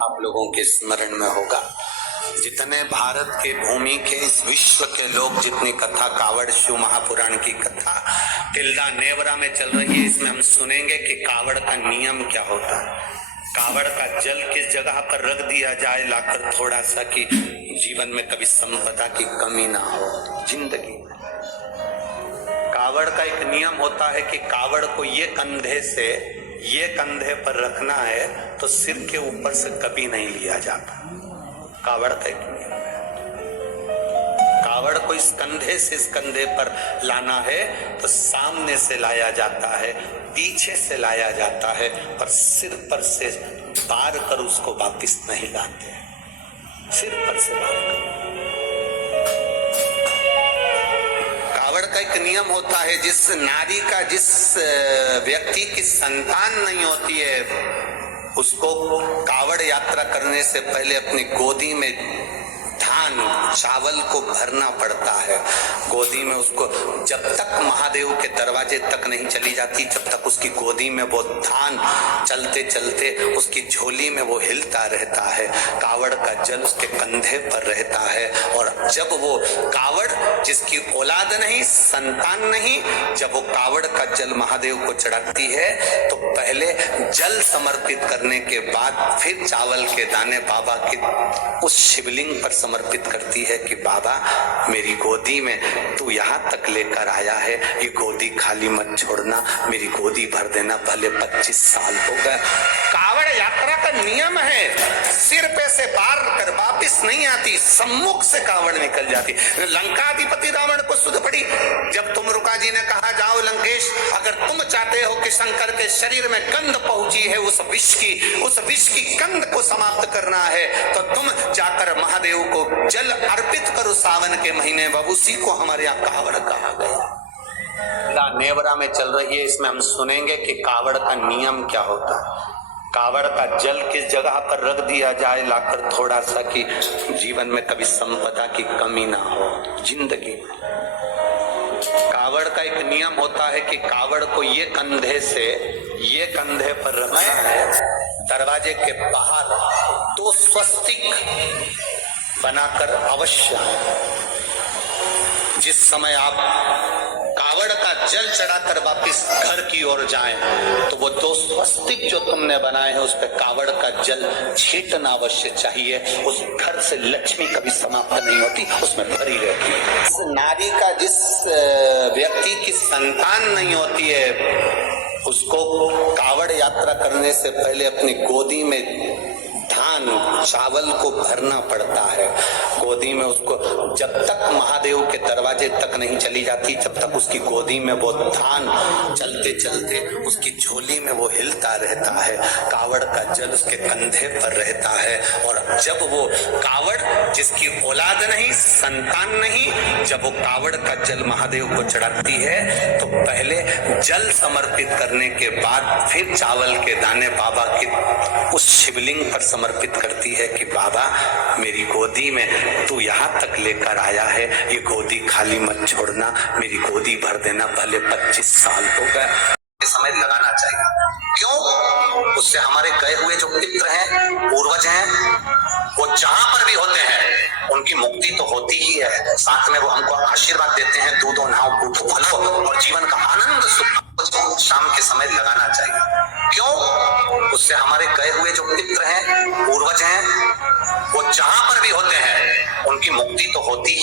आप लोगों के स्मरण में होगा। जितने भारत के भूमि के इस विश्व के लोग जितनी कथा कावड़ शिव महापुराण की कथा तिल्दा नेवरा में चल रही है, इसमें हम सुनेंगे कि कावड़ का नियम क्या होता है। कावड़ का जल किस जगह पर रख दिया जाए लाकर थोड़ा सा कि जीवन में कभी संपदा की कमी ना हो जिंदगी में। कावड़ का एक नियम होता है कि कावड़ को ये कंधे से ये कंधे पर रखना है तो सिर के ऊपर से कभी नहीं लिया जाता। कावड़ का एक नियम है। कावड़ को इस कंधे से इस कंधे पर लाना है तो सामने से लाया जाता है, पीछे से लाया जाता है, पर सिर पर से बार कर उसको वापिस नहीं लाते। सिर पर से बार कर। कावड़ का एक नियम होता है, जिस नारी का जिस व्यक्ति की संतान नहीं होती है उसको कावड़ यात्रा करने से पहले अपनी गोदी में धान चावल को भरना पड़ता है। गोदी में उसको जब तक महादेव के दरवाजे तक नहीं चली जाती जब तक उसकी गोदी में वो धान चलते चलते उसकी झोली में वो हिलता रहता है। कावड़ का जल उसके कंधे पर रहता है और जब वो कावड़ जिसकी औलाद नहीं संतान नहीं, जब वो कावड़ का जल महादेव को चढ़ाती है तो पहले जल समर्पित करने के बाद फिर चावल के दाने बाबा की उस शिवलिंग पर समर्पित करती है कि बाबा मेरी गोदी में तू यहाँ तक लेकर आया है, ये गोदी खाली मत छोड़ना, मेरी गोदी भर देना, भले 25 साल हो गए। कावड़ यात्रा का नियम है, सिर पे से पार कर वापिस नहीं आती, सम्मुख से कावड़ निकल जाती। लंकाधिपति रावण को सुध पड़ी जब तुमरुका जी ने कहा जाओ लंकेश, अगर तुम चाहते हो कि शंकर के शरीर में गंध पहुंची है उस विष की गंध को समाप्त करना है तो तुम जाकर महादेव को जल अर्पित करो सावन के महीने में। उसी को हमारे यहाँ कावड़ कहा गया। नेवरा में चल रही है, इसमें हम सुनेंगे कि कावड़ का नियम क्या होता है। कावड़ का जल किस जगह पर रख दिया जाए लाकर थोड़ा सा कि जीवन में कभी संपदा की कमी ना हो जिंदगी में। कावड़ का एक नियम होता है कि कावड़ को ये कंधे से ये कंधे पर रखना है, दरवाजे के बाहर तो स्वस्तिक बनाकर अवश्य जिस समय आप कावड़ का जल चढ़ाकर वापिस घर की ओर जाएं तो वो दो स्वस्तिक जो तुमने बनाए हैं उस पे कावड़ का जल छींटना अवश्य चाहिए। उस घर से लक्ष्मी कभी समाप्त नहीं होती, उसमें भरी रहती है। इस नारी का जिस व्यक्ति की संतान नहीं होती है उसको कावड़ यात्रा करने से पहले अपनी गोदी में धान चावल को भरना पड़ता है। गोदी में उसको जब तक महादेव के दरवाजे तक नहीं चली जाती जब तक उसकी गोदी में वो धान चलते चलते उसकी झोली में वो हिलता रहता है। कावड़ का जल उसके कंधे पर रहता है और जब वो कावड़ जिसकी औलाद नहीं संतान नहीं, जब वो कावड़ का जल महादेव को चढ़ाती है तो पहले जल समर्पित करने के बाद फिर चावल के दाने बाबा की उस शिवलिंग पर समर्पित करती है कि बाबा मेरी गोदी में तू यहाँ तक लेकर आया है, ये गोदी खाली मत छोड़ना, मेरी गोदी भर देना, भले 25 साल हो गए। समय लगाना चाहिए। क्यों? उससे हमारे गए हुए जो पित्र हैं पूर्वज हैं वो जहां पर भी होते हैं उनकी मुक्ति तो होती ही है, साथ में वो हमको आशीर्वाद देते हैं दूधो नहाओ बूटो फलो और जीवन का आनंद सुख शाम के समय लगाना चाहिए। क्यों? उससे हमारे गए हुए जो पित्र हैं पूर्वज हैं वो जहां पर भी होते हैं उनकी मुक्ति तो होती